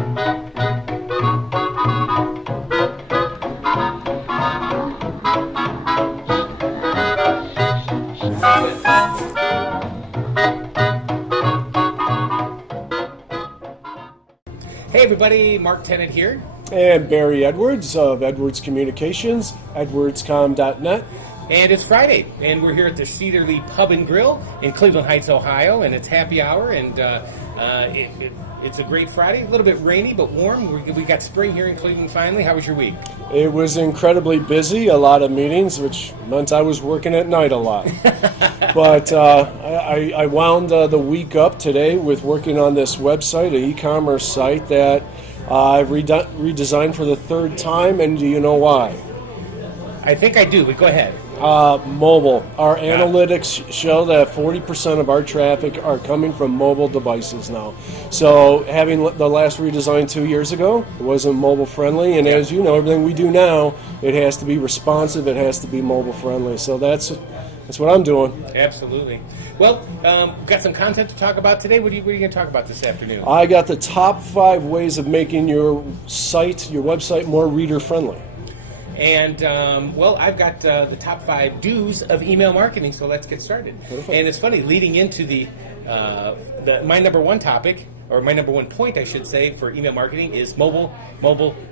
Hey everybody, Mark Tennant here. And Barry Edwards of Edwards Communications, edwardscom.net. And it's Friday, and we're here at the Cedar Lee Pub and Grill in Cleveland Heights, Ohio, and it's happy hour, and it's a great Friday. A little bit rainy, but warm. We got spring here in Cleveland finally. How was your week? It was incredibly busy, a lot of meetings, which meant I was working at night a lot. But I wound the week up today with working on this website, an e-commerce site that I've redesigned for the third time, and do you know why? I think I do, but go ahead. Mobile. Our analytics show that 40% of our traffic are coming from mobile devices now. So having the last redesign 2 years ago, it wasn't mobile friendly, and as you know, everything we do now, it has to be responsive, it has to be mobile friendly. So that's what I'm doing. Absolutely. Well, we've got some content to talk about today. What are you going to talk about this afternoon? I got the top 5 ways of making your site, your website, more reader friendly. And, well, I've got the top 5 do's of email marketing, so let's get started. Beautiful. And it's funny, leading into my number one topic, or my number one point, I should say, for email marketing is mobile,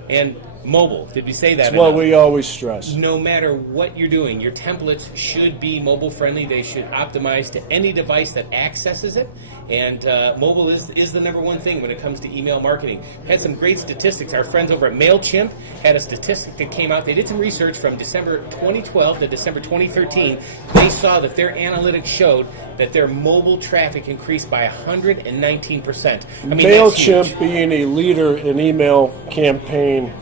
and mobile. Did we say that? That's what we always stress. No matter what you're doing, your templates should be mobile friendly. They should optimize to any device that accesses it. And mobile is the number one thing when it comes to email marketing. Had some great statistics. Our friends over at MailChimp had a statistic that came out. They did some research from December 2012 to December 2013. They saw that their analytics showed that their mobile traffic increased by 119%. I mean, MailChimp being a leader in email campaign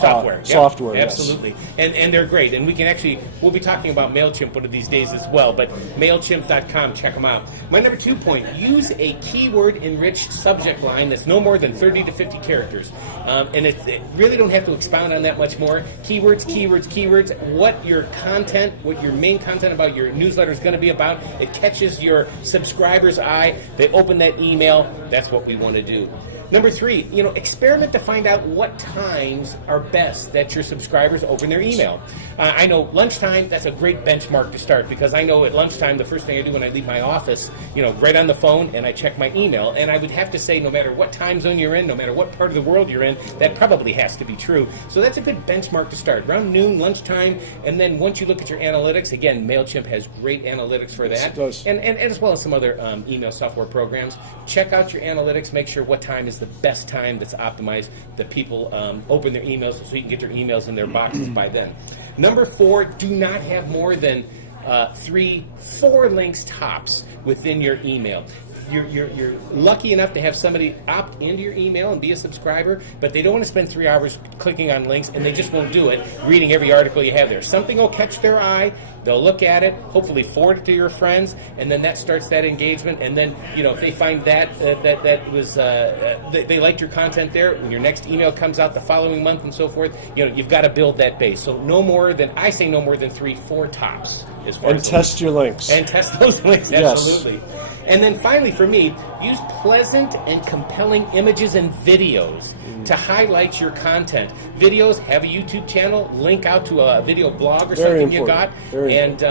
software. Software, absolutely. Yes. And they're great. And we'll be talking about MailChimp one of these days as well, but MailChimp.com, check them out. My number 2 point, use a keyword-enriched subject line that's no more than 30 to 50 characters. And it really don't have to expound on that much more. Keywords, what your main content about your newsletter is going to be about. It catches your subscriber's eye. They open that email. That's what we want to do. Number 3, experiment to find out what times are best that your subscribers open their email. I know lunchtime, that's a great benchmark to start, because I know at lunchtime, the first thing I do when I leave my office, right on the phone, and I check my email. And I would have to say, no matter what time zone you're in, no matter what part of the world you're in, that probably has to be true. So that's a good benchmark to start. Around noon, lunchtime, and then once you look at your analytics, again, MailChimp has great analytics for that. Yes, it does. And as well as some other email software programs. Check out your analytics, make sure what time is the best time that's optimized that people open their emails so you can get your emails in their boxes by then. Number 4, do not have more than 4 links tops within your email. You're lucky enough to have somebody opt into your email and be a subscriber, but they don't want to spend 3 hours clicking on links, and they just won't do it, reading every article you have there. Something will catch their eye, they'll look at it, hopefully forward it to your friends, and then that starts that engagement. And then, if they find they liked your content there, when your next email comes out the following month and so forth, you've got to build that base. So no more than 4 tops. And test your links. And test those links, absolutely. Yes. And then finally, for me, use pleasant and compelling images and videos to highlight your content. Videos, have a YouTube channel, link out to a video blog or something you got, and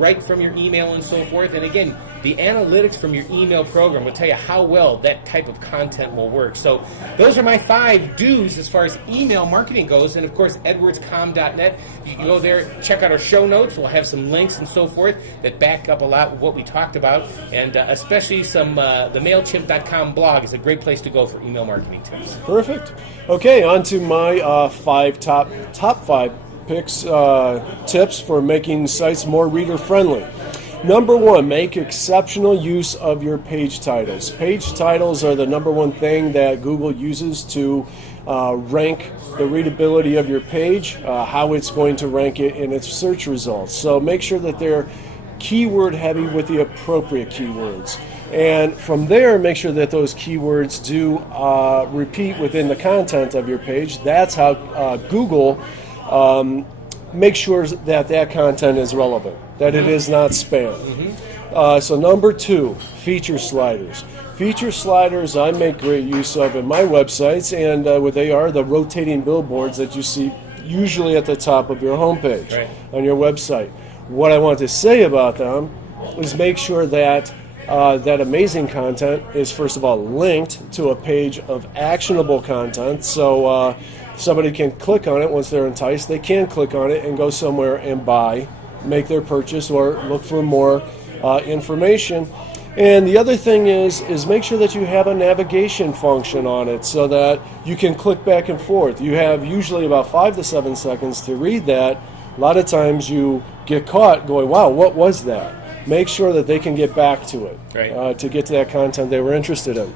right from your email and so forth. And again, the analytics from your email program will tell you how well that type of content will work. So those are my 5 do's as far as email marketing goes. And of course, edwardscom.net. You can go there, check out our show notes. We'll have some links and so forth that back up a lot of what we talked about. And especially the MailChimp.com blog is a great place to go for email marketing tips. Perfect. Okay, on to my top 5 picks, tips for making sites more reader friendly. Number 1, make exceptional use of your page titles. Page titles are the number one thing that Google uses to rank the readability of your page, how it's going to rank it in its search results. So make sure that they're keyword heavy with the appropriate keywords. And from there, make sure that those keywords do repeat within the content of your page. That's how Google makes sure that content is relevant, that it is not spam. So number 2, feature sliders. Feature sliders I make great use of in my websites, and what they are the rotating billboards that you see usually at the top of your homepage on your website. What I want to say about them is make sure that that amazing content is, first of all, linked to a page of actionable content, so somebody can click on it once they're enticed. They can click on it and go somewhere and buy, make their purchase, or look for more information. And the other thing is make sure that you have a navigation function on it so that you can click back and forth. You have usually about 5 to 7 seconds to read that. A lot of times you get caught going, wow, what was that? Make sure that they can get back to it to get to that content they were interested in.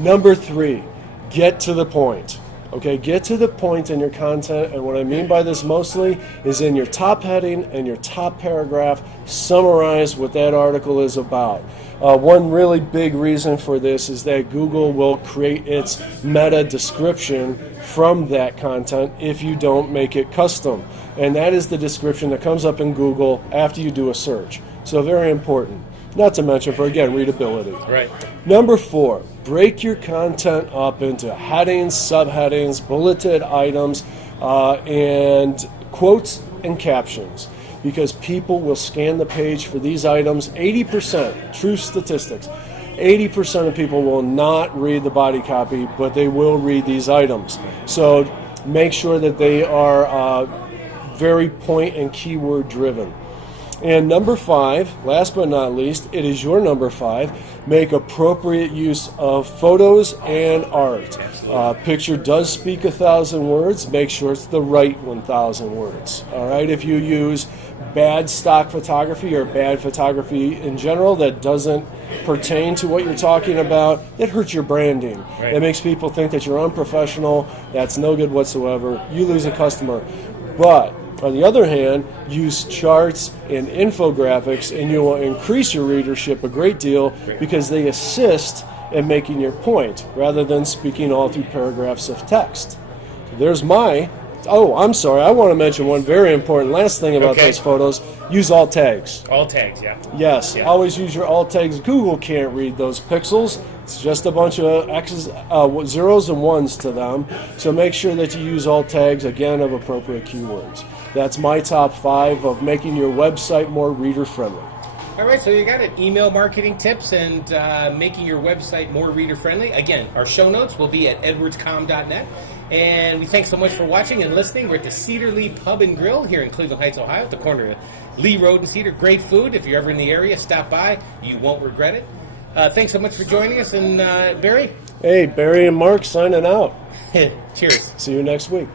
Number 3, get to the point. Okay, get to the point in your content, and what I mean by this mostly is in your top heading and your top paragraph, summarize what that article is about. One really big reason for this is that Google will create its meta description from that content if you don't make it custom, and that is the description that comes up in Google after you do a search. So very important. Not to mention for, again, readability. Right. Number 4, break your content up into headings, subheadings, bulleted items, and quotes and captions, because people will scan the page for these items. 80%, true statistics, 80% of people will not read the body copy, but they will read these items. So make sure that they are very point and keyword driven. And number 5, last but not least, it is your number 5, make appropriate use of photos and art. Picture does speak 1,000 words. Make sure it's the right 1,000 words. All right, if you use bad stock photography or bad photography in general that doesn't pertain to what you're talking about, it hurts your branding. Right. It makes people think that you're unprofessional. That's no good whatsoever. You lose a customer. But on the other hand, use charts and infographics, and you will increase your readership a great deal because they assist in making your point rather than speaking all through paragraphs of text. So there's my... Oh, I'm sorry. I want to mention one very important last thing about those photos. Use alt tags. Alt tags, yeah. Yes, always use your alt tags. Google can't read those pixels. It's just a bunch of X's, zeros and ones to them. So make sure that you use alt tags, again, of appropriate keywords. That's my top 5 of making your website more reader-friendly. All right, so you got it. Email marketing tips and making your website more reader-friendly. Again, our show notes will be at edwardscom.net. And we thanks so much for watching and listening. We're at the Cedar Lee Pub and Grill here in Cleveland Heights, Ohio, at the corner of Lee Road and Cedar. Great food. If you're ever in the area, stop by. You won't regret it. Thanks so much for joining us. And Barry? Hey, Barry and Mark signing out. Cheers. See you next week.